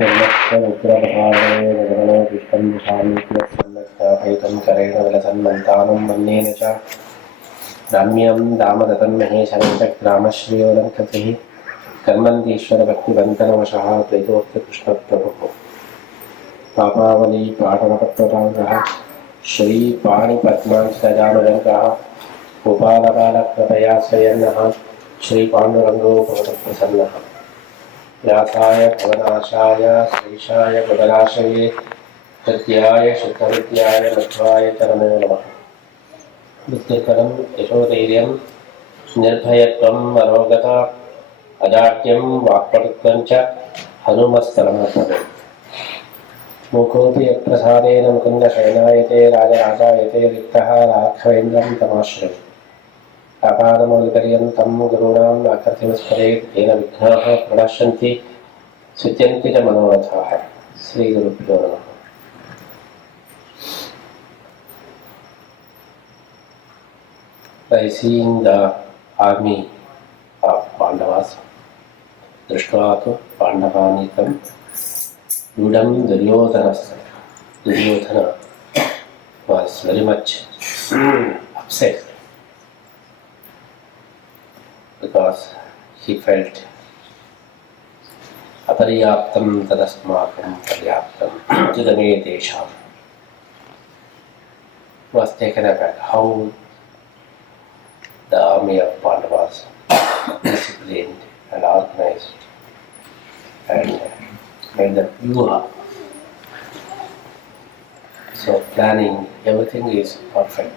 करेण मन्येन च राम्यं दामदतं महेशरञ्चग्रामश्रियोऽलङ्कृतिः कर्मन्तीश्वरभक्तिबन्धनवशः द्वैतोक्तकृष्णप्रभुः पापावली पाठनपत्रताङ्गः श्रीपाणिपद्मांशजानुरङ्गः गोपालबालकृपया स्वयन्नः श्रीपाण्डुरङ्गो भवतः प्रसन्नः व्यासाय भवनाशाय श्रीशाय गुणराशये हृद्याय शुद्धविद्याय मध्वाय चरणो नमः बुद्धिकरं यशोधैर्यं निर्भयत्वम् अरोगता अजाड्यं वाक्पटुत्वं च हनुमत्सरमर्पणे मुकोऽपि यत्प्रसादेन मुकुन्दशयनायते राजराजायते रिक्तः राघवेन्द्रं तमाश्रये आपादमौलिपर्यन्तं गुरूणाम् आकृतिमस्मरेत् तेन विघ्नाः प्रणश्यन्ति सिद्ध्यन्ति च मनोरथाः श्रीगुरुभ्यो नमः. By seeing the army of Pandavas, Drishtva Pandavanitam Udam Duryodhanasya. Duryodhana was very much upset because he felt apariyaptam tadasmakam paryaptam tudame desham. Was taken aback how the army of Pandavas disciplined and organized and made the vyuha. So planning, everything is perfect.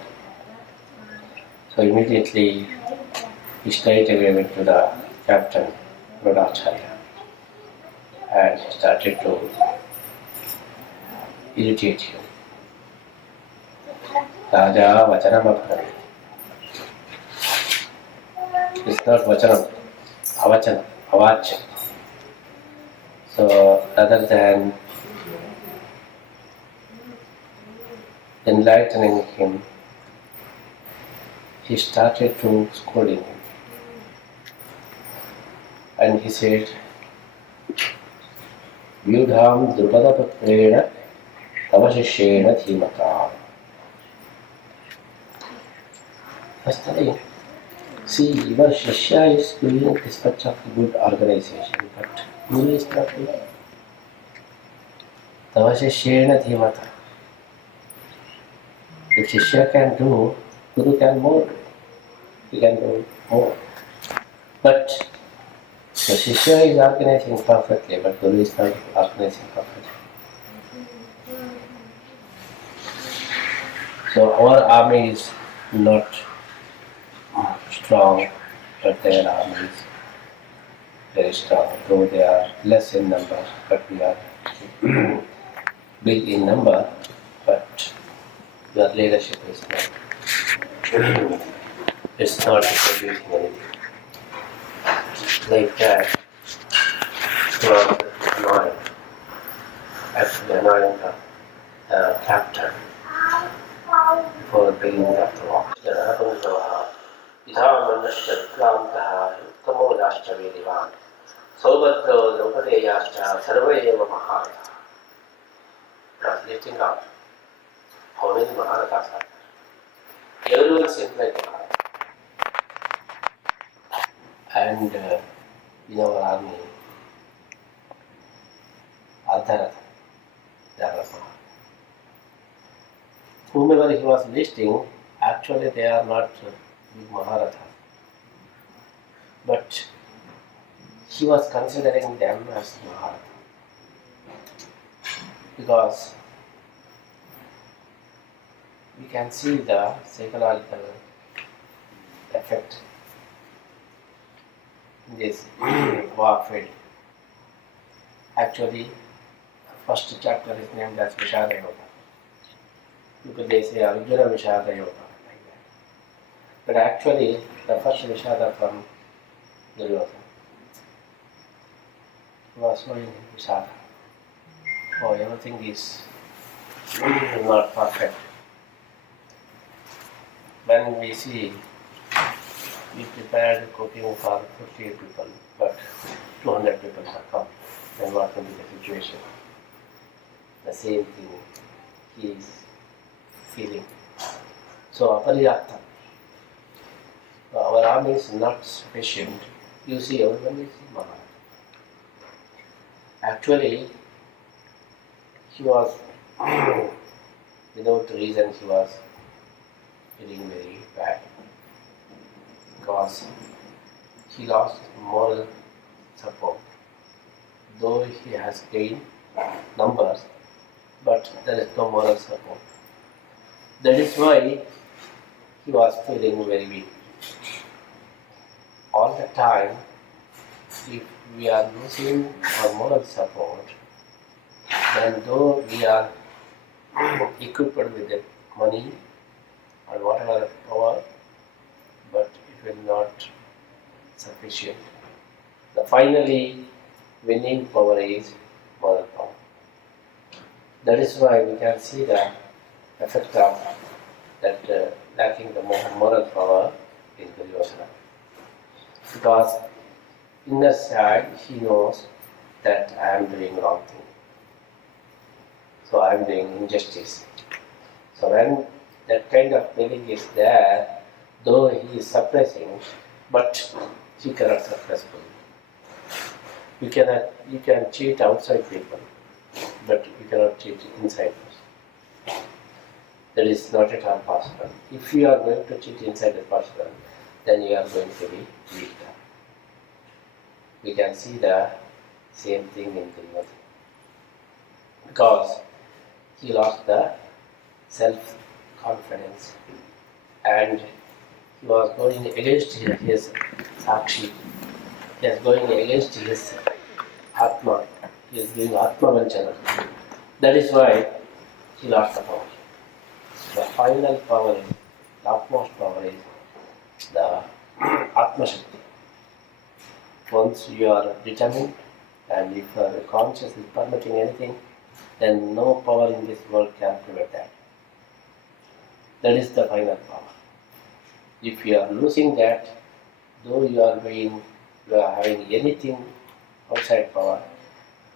So immediately he straight away went to the captain, Pravachana, and started to irritate him. Raja Vachanamabhari. It's not Vachanam, Avachanam, Avachan. So rather than enlightening him, he started to scolding him. And he said, Vyudham Drupada Tavashishena Thimata. First time, see, your Shishya is doing this much of good organization, but Guru is not doing. Tavashishena Thimata. If Shishya can do, Guru can more. He can do more. But the Shishya is organizing perfectly, but Guru is not organizing perfectly. So our army is not strong, but their army is very strong. Though they are less in number, but we are big in number, but your leadership is not. It's not producing anything. Like that, was annoying. Actually annoying the captain for bringing up the war. Sobhadro Draupadeyascha Sarvayeva Maharata. Was lifting up how many Maharatas are there. Everyone seems like Maharata. And in our army, Ardharatha, that was Maharata. Whomever he was listing, actually they are not big Maharathas. But he was considering them as Maharata. Because we can see the psychological effect in this war field. Actually, the first chapter is named as Vishada Yoga. Because they say Arjuna Vishada Yoga, like that. But actually, the first Vishada from Duryodhana was showing Vishada. Oh, everything is not perfect. When we see, we prepared cooking for 50 people, but 200 people have come. then what will be the situation? The same thing he is feeling. So aparyapta. Our army is not sufficient. You see, everyone is Maharaj. Actually, he was, without reason, he was feeling very bad because he lost moral support. Though he has gained numbers, but there is no moral support. That is why he was feeling very weak. All the time, if we are losing our moral support, then though we are equipped with the money or whatever power, but it will not sufficient. The finally winning power is moral power. That is why we can see the effect of that lacking the moral power in Duryodhana. Because inner side he knows that I am doing wrong thing. So I am doing injustice. So when that kind of feeling is there, though he is suppressing, but he cannot suppress fully. You can cheat outside people, but you cannot cheat inside person. That is not at all possible. If you are going to cheat inside the person, then you are going to be weak. We can see the same thing in Duryodhana. Because he lost the self-confidence and he was going against his Sakshi. He is going against his Atma. He is doing Atma Vanchana. That is why he lost the power. The final power is, the utmost power is the Atma Shakti. Once you are determined and if your conscience is permitting anything, then no power in this world can prevent that. That is the final power. If you are losing that, though you are having anything outside power,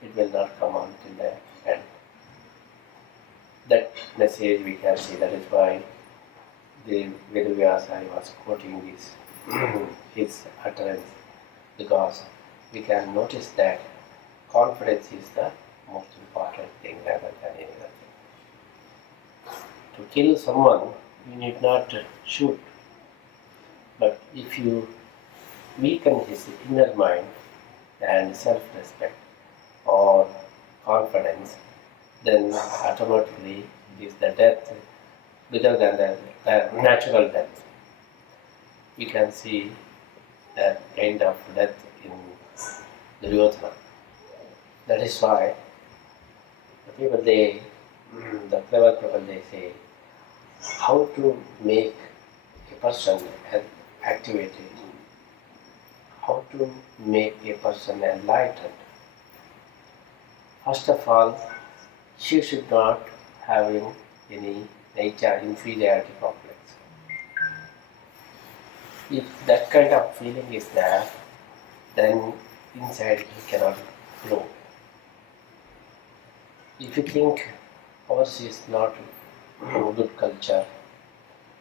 it will not come on till the end. That message we can see. That is why the Vedavyasa was quoting this, his utterance, because we can notice that confidence is the most important thing rather than any other thing. To kill someone, you need not shoot. But if you weaken his inner mind and self-respect or confidence, then automatically it is the death bigger than the natural death. We can see that kind of death in Duryodhana. That is why the clever people, they say how to make a person activated, how to make a person enlightened. First of all, she should not having any nature inferiority complex. If that kind of feeling is there, then inside he cannot flow. If you think ours is not a good culture,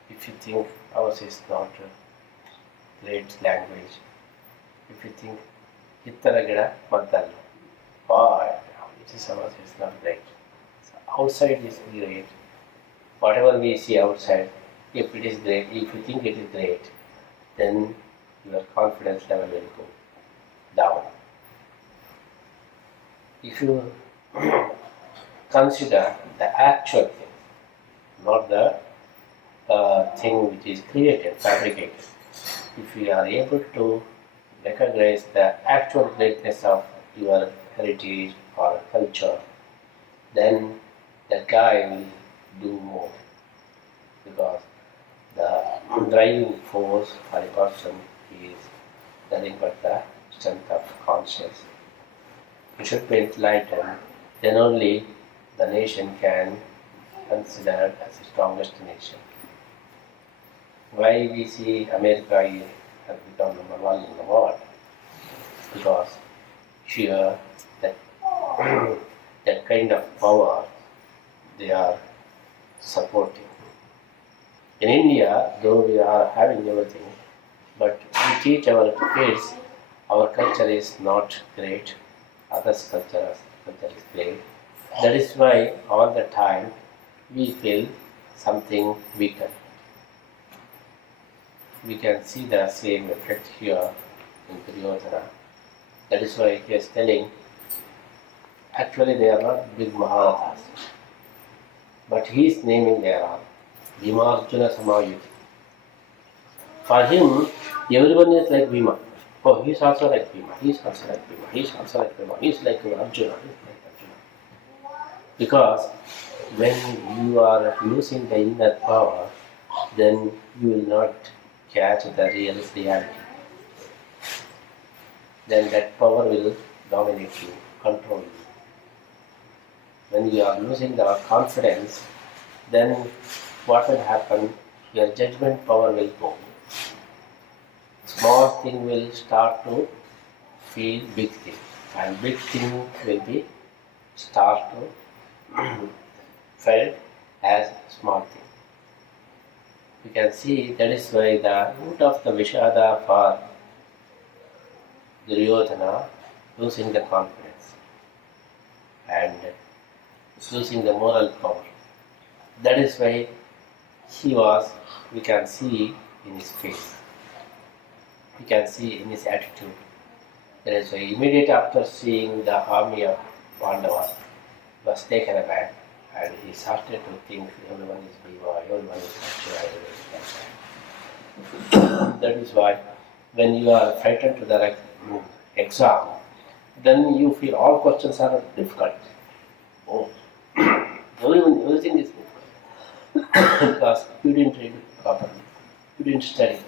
if you think ours is not a great language, if you think Hittaragida Maddallu, why it is ours is not great. So outside is great. Whatever we see outside, if it is great, if you think it is great, then your confidence level will go down. If you consider the actual thing, not the thing which is created, fabricated. If you are able to recognize the actual greatness of your heritage or culture, then that guy will do more. Because the driving force for a person is nothing but the strength of conscience. You should be enlightened, then only the nation can consider as the strongest nation. Why we see America has become number one in the world? Because sheer that that kind of power they are supporting. In India, though we are having everything, but we teach our kids our culture is not great, others' culture is great. That is why all the time we feel something weaker. We can see the same effect here in Duryodhana. That is why he is telling, actually they are not big Maharathas, but he is naming their all. Bhimarjuna Samayuti. For him, everyone is like Bhima. Oh, he is also like Bhima, he is also like Bhima, he is also like Bhima, he is like Arjuna, he is like Arjuna. Because when you are losing the inner power, then you will not catch the reality. Then that power will dominate you, control you. When you are losing the confidence, then what will happen? Your judgment power will go. Small thing will start to feel big thing, and big thing will be start to felt as small thing. You can see that is why the root of the Vishada for Duryodhana losing the confidence and losing the moral power. That is why he was, we can see in his face, we can see in his attitude. That is why immediately after seeing the army of Pandavas, he was taken aback and he started to think everyone is Bhiva, everyone is Saksha. That is why when you are frightened to the exam, then you feel all questions are difficult. Oh, everything is difficult because you didn't read properly, you didn't study.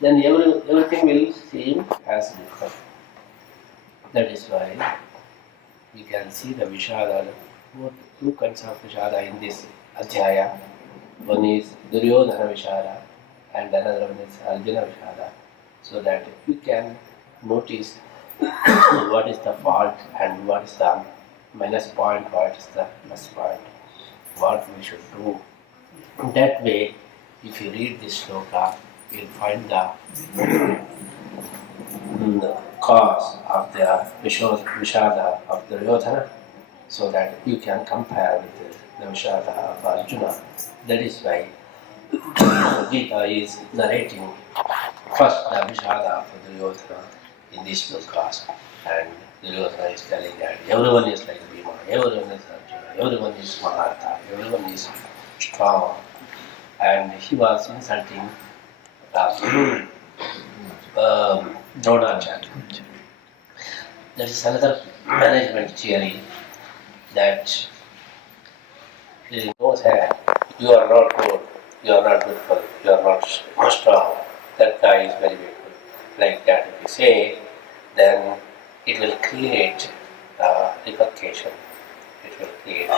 Then everything will seem as difficult. That is why we can see the Vishada, two kinds of Vishada in this Adhyaya. One is Duryodhana Vishada and another one is Arjuna Vishada. So that you can notice what is the fault and what is the minus point, what is the plus point, what we should do. That way, if you read this sloka, you will find the cause of the Vishada of Duryodhana, so that you can compare with the Vishada of Arjuna. That is why Gita is narrating first the Vishada of Duryodhana in this slokas, and Duryodhana is telling that everyone is like Bhima, everyone is Arjuna, everyone is Mahatma, everyone is Rama, and he was insulting Dronacharya. There is another management theory that he knows that you are not good, you are not beautiful, you are not strong. That guy is very beautiful. Like that, if you say, then it will create repercussion. It will create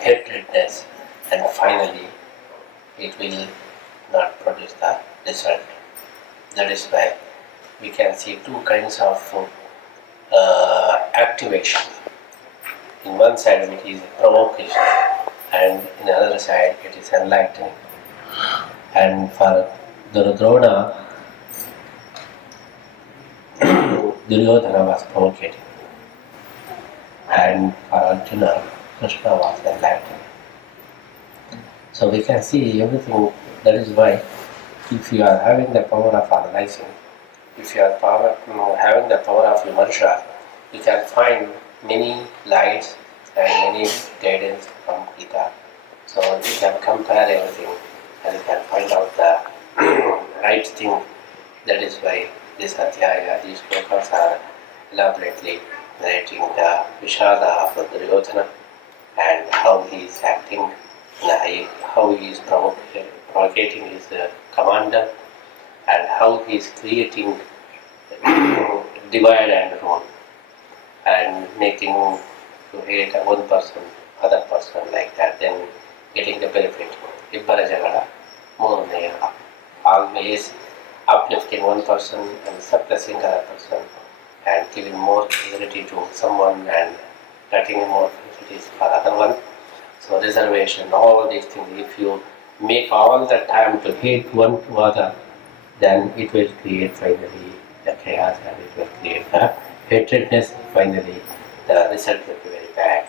hatredness, and finally, it will not produce the result. That is why we can see two kinds of activation. In one side it is provocation, and in the other side it is enlightening. And for Drona, Duryodhana was provocating, and for Arjuna, Krishna was enlightening. So we can see everything. That is why, if you are having the power of analyzing, if you are having the power of vimarsha, you can find many lights and many guidance from Gita. So you can compare everything and you can find out the right thing. That is why this Adhyaya, these slokas are elaborately narrating the Vishada of Duryodhana and how he is acting, how he is provocating his commander, and how he is creating divide and rule and making to hate one person, other person like that, then getting the benefit. Ibbara jagada, moonayala. Always uplifting one person and suppressing other person. and giving more clarity to someone and getting more facilities for other one. So reservation, all these things, if you make all the time to hate one to other, then it will create finally the chaos and it will create the hatredness. Finally, the result will be very bad.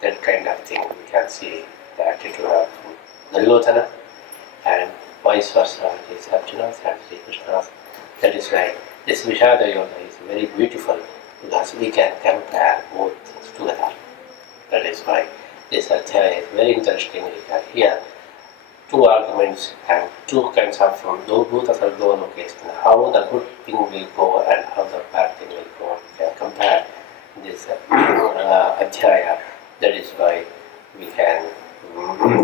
That kind of thing we can see the attitude of Duryodhana and vice versa, it is Arjuna's and Sri Krishna's. That is why this Vishada Yoga is very beautiful because we can compare both things together. That is why this Adhyaya is very interesting. We can hear two arguments and two kinds of from both of the locations, how the good thing will go and how the bad thing will go. We can compare this Adhyaya. That is why we can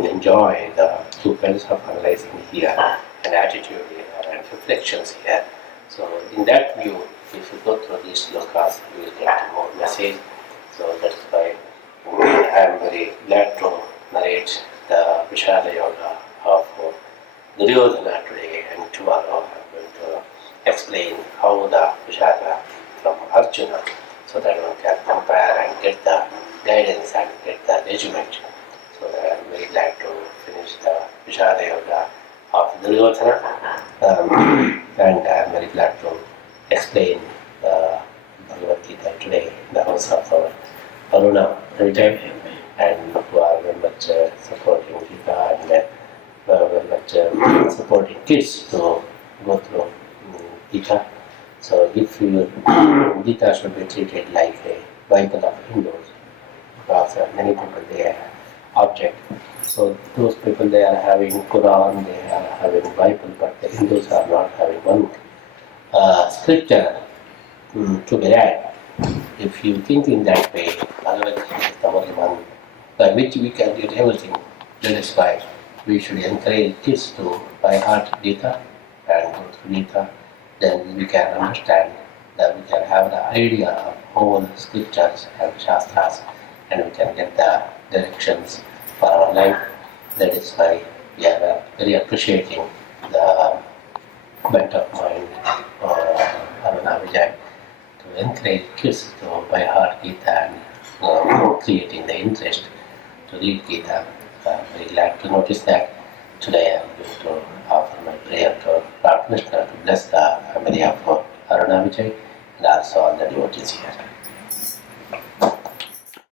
enjoy the two kinds of analyzing here and attitude here and reflections here. So in that view, if you go through these slokas, you will get more message. So that's why I am very glad to narrate the Vishada Yoga of Duryodhana today, and tomorrow I am going to explain how the Vishada from Arjuna, so that one can compare and get the guidance and get the measurement. So that I am very glad to finish the Vishada Yoga of Duryodhana, and I am very glad to explain the Bhagavad Geetha today in the house of our Aruna Vijay, and who are very much supporting Geetha and very much supporting kids to go through Geetha. So if you Geetha should be treated like a Bible of Hindus, because many people they are object. So those people they are having Quran, they are having Bible, but the Hindus are not having one scripture to be read. If you think in that way, Bhagavat Geetha is the only one by which we can get everything. That is why we should encourage kids to by heart Geetha and go through Geetha. Then we can understand that we can have the idea of whole scriptures and shastras, and we can get the directions for our life. That is why we are very appreciating the bent of mind Aruna Vijay to encourage kids to by heart Geetha and creating the interest to read Geetha. I'm very glad to notice that. Today I am going to offer my prayer to Lord Krishna to bless the family of Aruna Vijay and also all the devotees here.